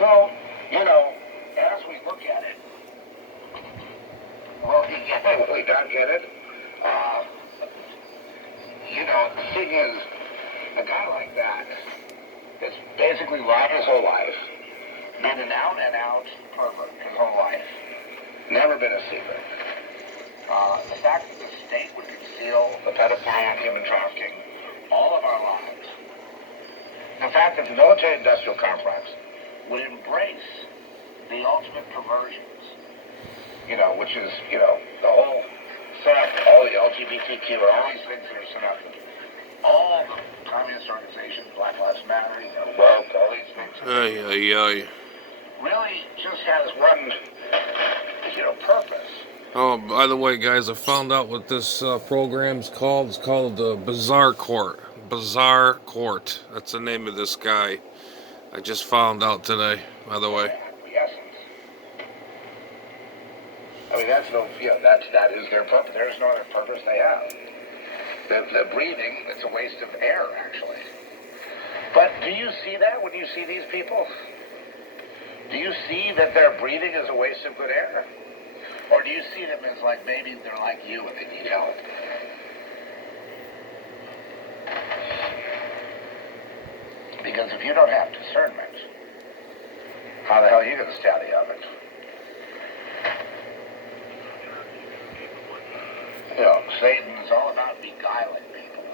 So, as we look at it, well, we don't get it. The thing is, a guy like that has basically lied his whole life, been an out-and-out pervert his whole life, never been a secret. The fact that the state would conceal the pedophilia and human trafficking all of our lives, the fact that the military-industrial complex would embrace the ultimate perversions, which is, the whole setup, all the LGBTQ, or all these things that are set up, all the communist organizations, Black Lives Matter, woke, all these things, really just has one, purpose. Oh, by the way, guys, I found out what this program's called. It's called the Bazaar Court. Bazaar Court. That's the name of this guy. I just found out today, by the way. I mean, that is their purpose. There is no other purpose they have. The breathing, it's a waste of air, actually. But do you see that when you see these people? Do you see that their breathing is a waste of good air? Or do you see them as like maybe they're like you and they need help? Because if you don't have discernment, how the hell are you going to stay out of the oven? Satan is all about beguiling people,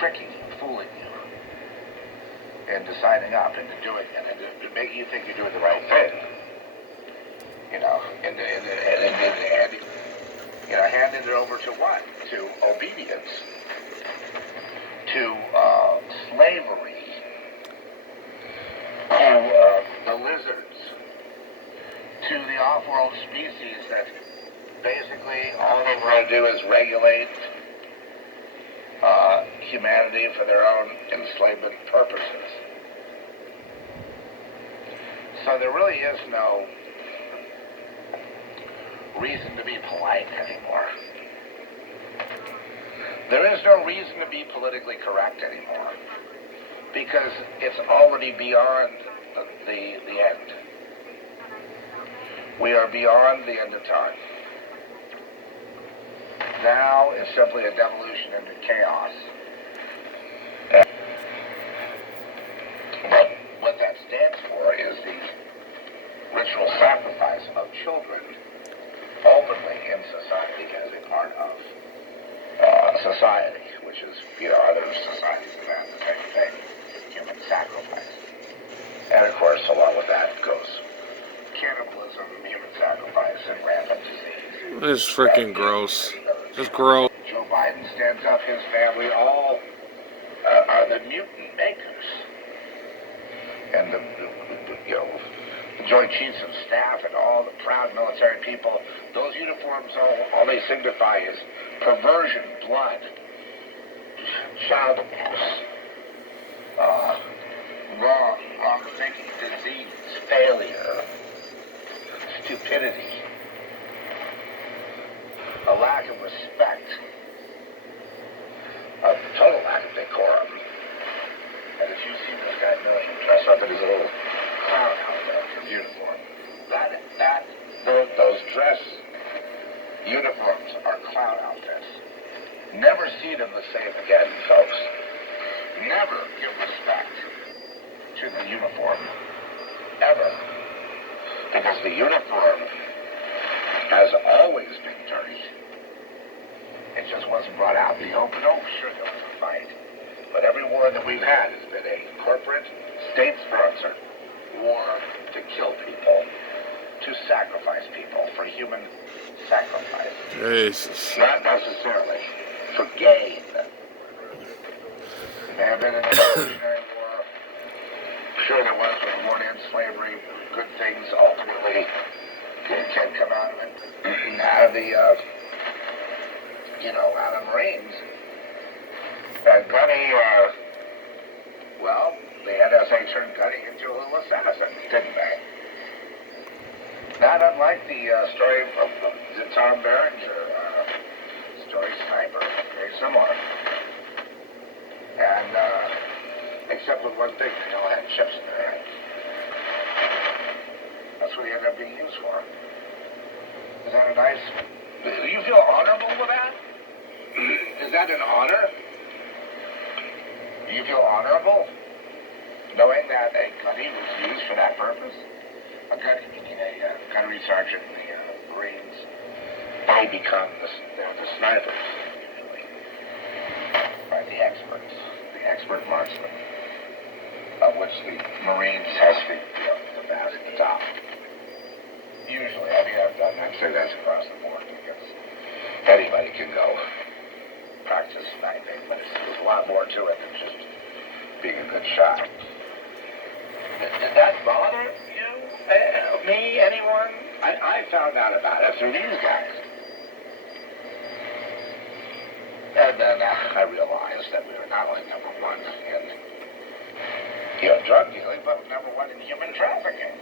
tricking you, fooling you, and deciding up into doing it, and making you think you're doing the right thing. Handing it over to what? To obedience, to slavery, to the lizards, to the off-world species that basically all they want to do is regulate humanity for their own enslavement purposes. So there really is no reason to be polite anymore. There is no reason to be politically correct anymore, because it's already beyond the end. We are beyond the end of time. Now is simply a devolution into chaos. But what that stands for is the ritual sacrifice of children openly in society as a part of society, which is, other societies that have the same thing, human sacrifice. And of course, along with that goes cannibalism, human sacrifice, and rampant disease. It's freaking gross. It's gross. Joe Biden stands up, his family, all are the mutant makers. And the Joint Chiefs of Staff and all the proud military people, those uniforms, all they signify is perversion, blood, child abuse, wrong thinking, disease, failure, stupidity, a lack of respect, a total lack of decorum. And if you see this guy Milling dress up in his little clown outfit, his uniform, those dress uniforms are clown outfits. Never see them the same again, folks. Never give respect to the uniform, ever. Because the uniform has always been dirty. It just wasn't brought out in the open. Oh, sure, there was a fight. But every war that we've had has been a corporate, state-sponsored war to kill people, to sacrifice people for human sacrifice. Jesus. Not necessarily for gain. There may have been an evolutionary war. Sure there was, with the war to end slavery. Good things ultimately can come out of it. Out of the, out of Marines. And Gunny, the NSA turned Gunny into a little assassin, didn't they? Not unlike the story of the Tom Berenger story, Sniper, very similar. And, except with one thing, they all had chips in their heads. end up being used for. Is that a nice... Do you feel honorable with that? Is that an honor? Do you feel honorable knowing that a gunny was used for that purpose? A gunny, meaning a gunnery sergeant in the Marines. They become the snipers, usually. Right, the experts. The expert marksmen, of which the Marines has the best, the top. Usually, I mean, I've said that's across the board because anybody can go practice sniping, but there's a lot more to it than just being a good shot. Did that bother you? Me? Anyone? I found out about it through these guys. And then I realized that we were not only number one in drug dealing, but number one in human trafficking.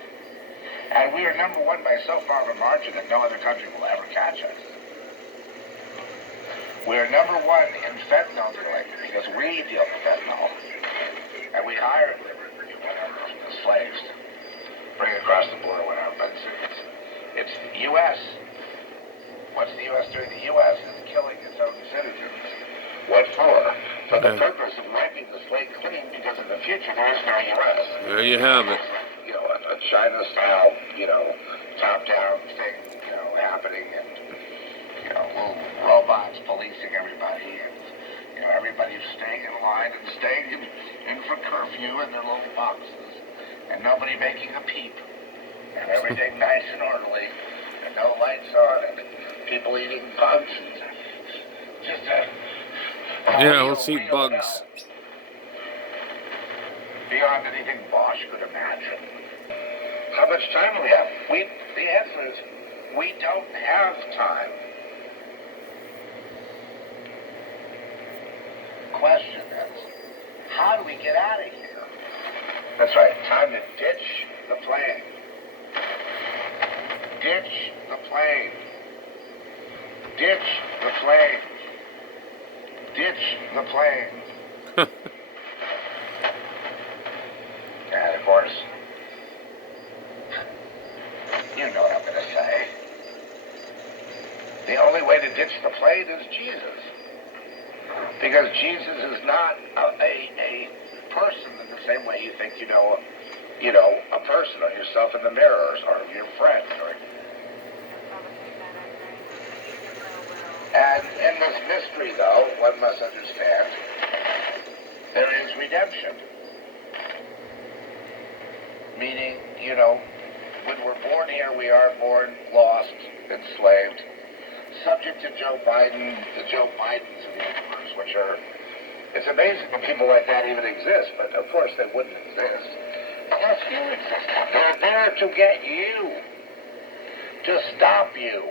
And we are number one by so far of a margin that no other country will ever catch us. We are number one in fentanyl dealing because we deal with fentanyl. And we hire the slaves to bring it across the border, whatever. But it's the U.S. What's the U.S. doing? The U.S. is killing its own citizens. What for? For the purpose of wiping the slate clean because in the future there is no U.S. There you have it. A China-style, top-down thing, happening, and, robots policing everybody, and, everybody staying in line and staying in for curfew in their little boxes, and nobody making a peep, and everything nice and orderly, and no lights on, and people eating bugs, and just let's eat bugs. Beyond anything Bosch could imagine. How much time do we have? The answer is, we don't have time. Question is, how do we get out of here? That's right, time to ditch the plane. Ditch the plane. Ditch the plane. Ditch the plane. And of course, you know what I'm going to say. The only way to ditch the plane is Jesus. Because Jesus is not a person in the same way you think you know a person or yourself in the mirror or your friend. And in this mystery, though, one must understand, there is redemption. Meaning, when we're born here, we are born lost, enslaved, subject to the Joe Bidens of the universe, which are, it's amazing that people like that even exist, but of course they wouldn't exist unless you exist. They're there to get you, to stop you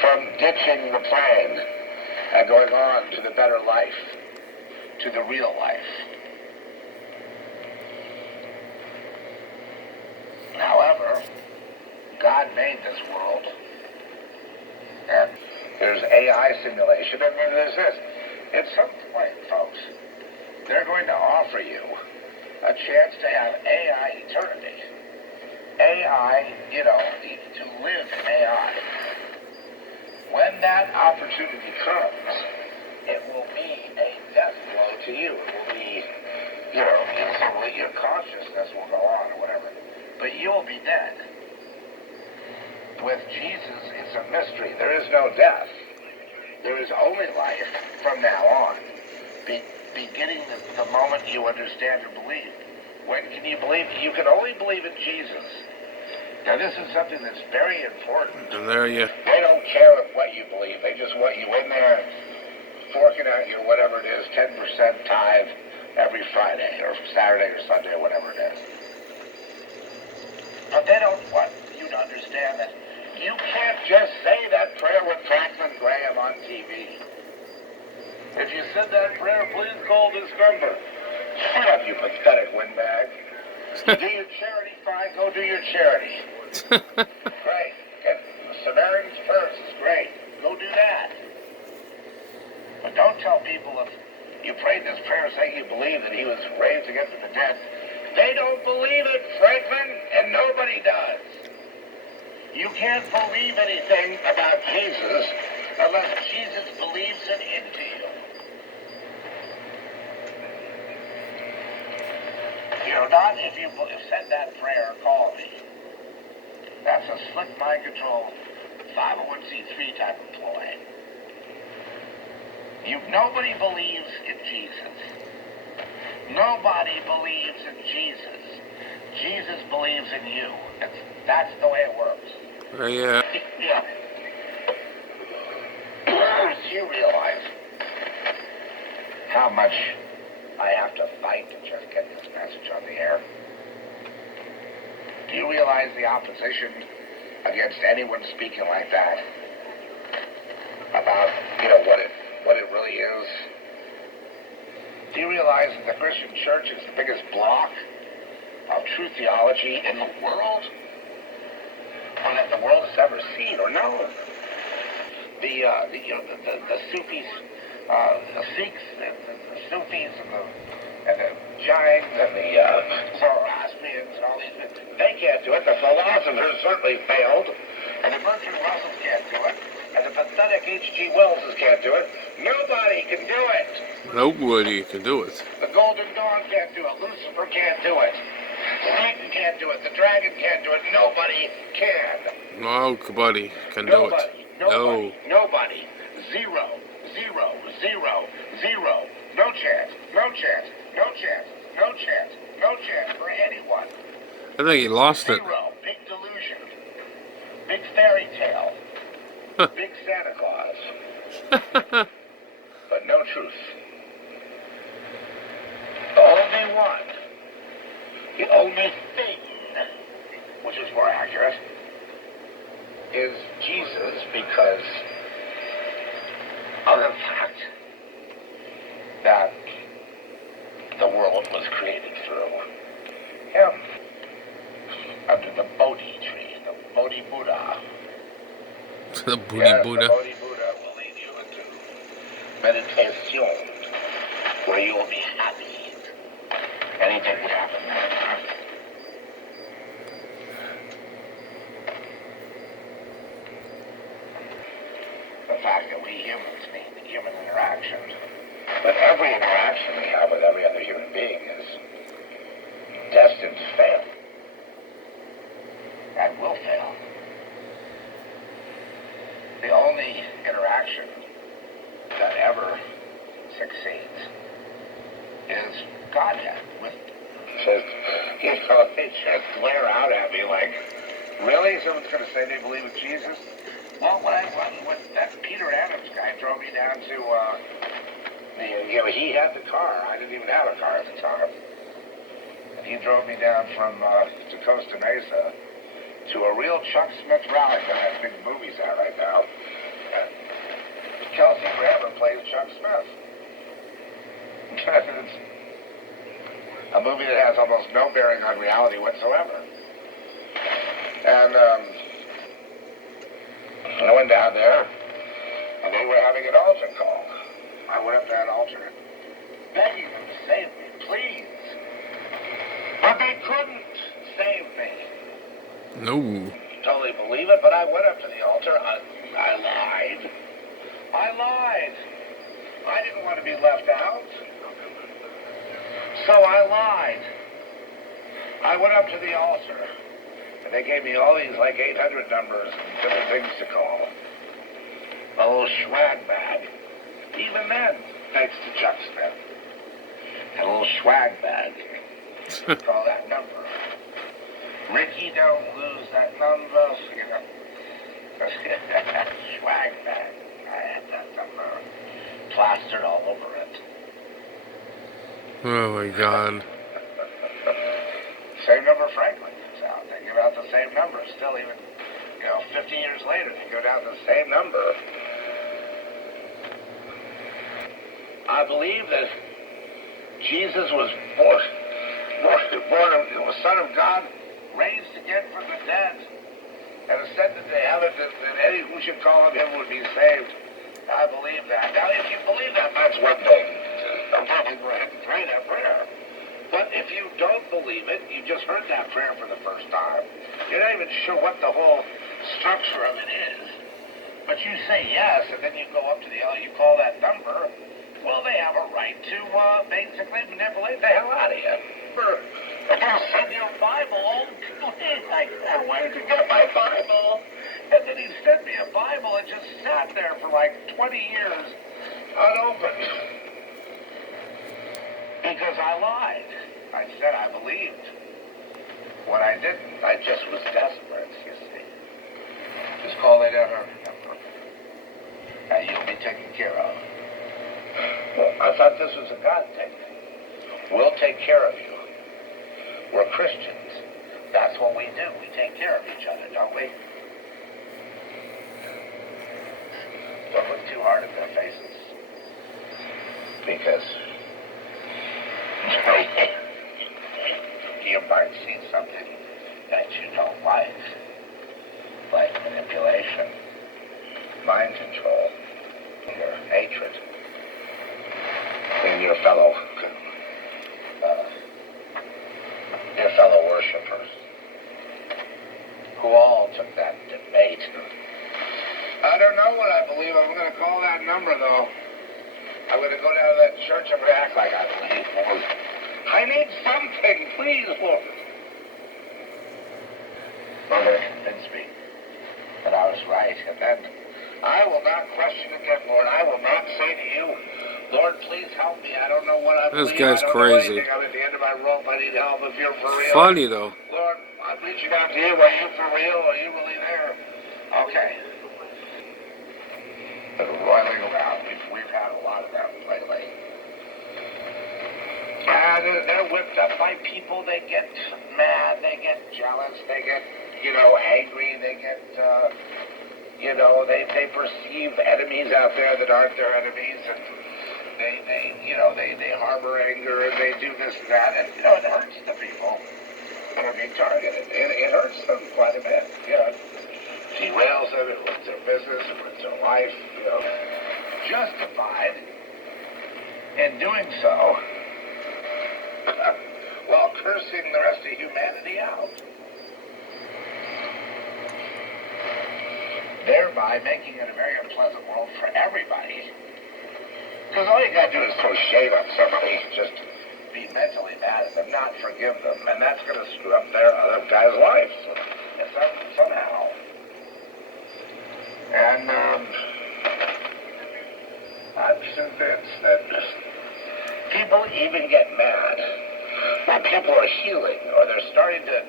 from ditching the plane and going on to the better life, to the real life. However, God made this world, and there's AI simulation, and then there's this. At some point, folks, they're going to offer you a chance to have AI eternity. AI, to live in AI. When that opportunity comes, it will be a death blow to you. It will be, your consciousness will go on or whatever. But you'll be dead. With Jesus, it's a mystery. There is no death. There is only life from now on. Beginning the moment you understand or believe. When can you believe? You can only believe in Jesus. Now, this is something that's very important. And there you... They don't care what you believe. They just want you in there forking out your whatever it is, 10% tithe every Friday or Saturday or Sunday or whatever it is. But they don't want you to understand that you can't just say that prayer with Franklin Graham on TV. If you said that prayer, please call this number. Shut up, you pathetic windbag. You do your charity, fine, go do your charity. Great. Get Samaritan's Purse is great. Go do that. But don't tell people if you prayed this prayer saying you believe that he was raised again from the dead, They don't believe it, Franklin, and nobody does. You can't believe anything about Jesus unless Jesus believes it into you. You're not, if you said that prayer, call me. That's a slick mind control 501c3 type of ploy. Nobody believes in Jesus. Nobody believes in Jesus. Jesus believes in you. That's the way it works. Yeah. Yeah. Do you realize how much I have to fight to just get this message on the air? Do you realize the opposition against anyone speaking like that about, what it really is? Do you realize that the Christian church is the biggest block of true theology in the world? Or that the world has ever seen or known? The Sufis, the Sikhs, the Sufis, and the Jains, and the Zoroastrians, and all these, they can't do it. The philosophers certainly failed, and the Bertrand Russells can't do it, and the pathetic H.G. Wellses can't do it. Nobody can do it. Nobody can do it. The Golden Dawn can't do it. Lucifer can't do it. Satan can't do it. The dragon can't do it. Nobody can. Nobody can do it. No. Nobody. Zero. Zero. Zero. Zero. No chance. No chance. No chance. No chance. No chance for anyone. I think he lost it. Zero. Big delusion. Big fairy tale. Big Santa Claus. But no truth. The only one. The only thing, which is more accurate, is Jesus, because of the fact that the world was created through him. Under the Bodhi tree, the Bodhi Buddha. The Bodhi Buddha. The Bodhi Buddha will lead you into meditation, where you will be happy. Anything can happen there. The fact that we humans need human interaction, but every interaction we have with every other human being is destined to fail. And will fail. The only interaction that ever succeeds is Godhead. They just glare out at me like, really? Someone's going to say they believe in Jesus? Well, when that Peter Adams guy drove me down to, he had the car. I didn't even have a car at the time. And he drove me down from to Costa Mesa to a real Chuck Smith rally that has big movies out right now. And Kelsey Grammer plays Chuck Smith. It's a movie that has almost no bearing on reality whatsoever. And I went down there, and they were having an altar call. I went up to that altar, begging them to save me, please. But they couldn't save me. No. Totally believe it, but I went up to the altar. I lied. I didn't want to be left out. So I lied. I went up to the altar, and they gave me all these, 800 numbers and different things to call. A little swag bag. Even then, thanks to Chuck Smith. A little swag bag. Call that number. Ricky, don't lose that number. Swag bag. I had that number plastered all over it. Oh my God. Same number Franklin gives out. They give out the same number. Still even, 50 years later, they go down to the same number. I believe that Jesus was born, the Son of God, raised again from the dead, and ascended to heaven, that any who should call on him would be saved. I believe that. Now, if you believe that, that's one thing. I'm probably going to pray that prayer. But if if you don't believe it, you just heard that prayer for the first time. You're not even sure what the whole structure of it is. But you say yes, and then you go up to the you call that number. Well, they have a right to basically manipulate the hell out of you. If you send your Bible, I said, where did you get my Bible? And then he sent me a Bible and just sat there for like 20 years unopened. Because I lied. I said I believed. When I didn't, I just was desperate, you see. Just call it a number. And you'll be taken care of. Well, I thought this was a God thing. We'll take care of you. We're Christians. That's what we do. We take care of each other, don't we? Don't look too hard at their faces. Because you might see something that you don't like manipulation, mind control, your hatred, in your fellow worshipers, who all took that debate. I don't know what I believe. I'm going to call that number, though. I'm going to go down to that church. I'm going to act like I believe, Lord. I need something, please, Lord. They're going to convince me that I was right, and then I will not question again, Lord. I will not say to you, Lord, please help me. I don't know what I believe. This guy's crazy. I'm at the end of my rope. I need help if you're for real. Funny, though. Lord, I'm reaching out to you. Are you for real? Are you really there? Okay. They're roiling around. We've had a lot of them lately. They're whipped up by people. They get mad. They get jealous. They get, angry. They get, they perceive enemies out there that aren't their enemies, and they harbor anger, and they do this and that, and, it hurts the people that are being targeted. It hurts them quite a bit, derails them, it ruins their business, it ruins their life, justified in doing so while cursing the rest of humanity out. Thereby making it a very unpleasant world for everybody. Because all you gotta do is throw shade on somebody, just be mentally mad at them, not forgive them, and that's gonna screw up their other guy's life somehow. And I'm convinced that people even get mad when people are healing or they're starting to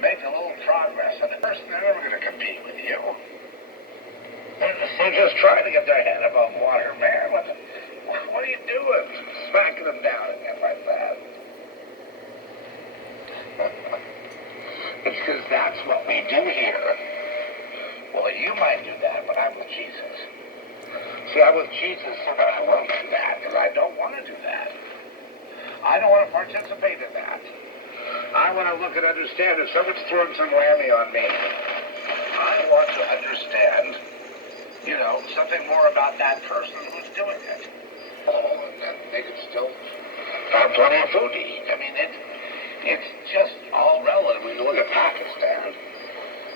make a little progress, and the person they're never gonna compete with you. They're just trying to get their head above water, man. What are you doing? Smacking them down again like that. It's because that's what we do here. Well, you might do that, but I'm with Jesus. See, I'm with Jesus, so that I won't do that, because I don't want to do that. I don't want to participate in that. I want to look and understand if someone's throwing some whammy on me. I want to understand, something more about that person who's doing it. And they could still find plenty of food to eat. I mean, it's just all relative. When you look at Pakistan,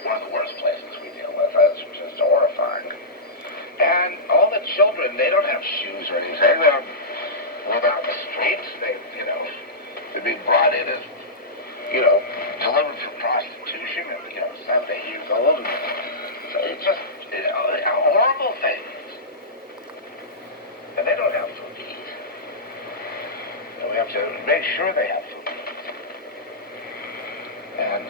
one of the worst places we deal with, it's just horrifying. And all the children, they don't have shoes or anything. They live out in the streets. They're being brought in as, delivered for prostitution at, 7, 8 years old. And so it's just, horrible things. And they don't have food to eat. And we have to make sure they have food to eat. And,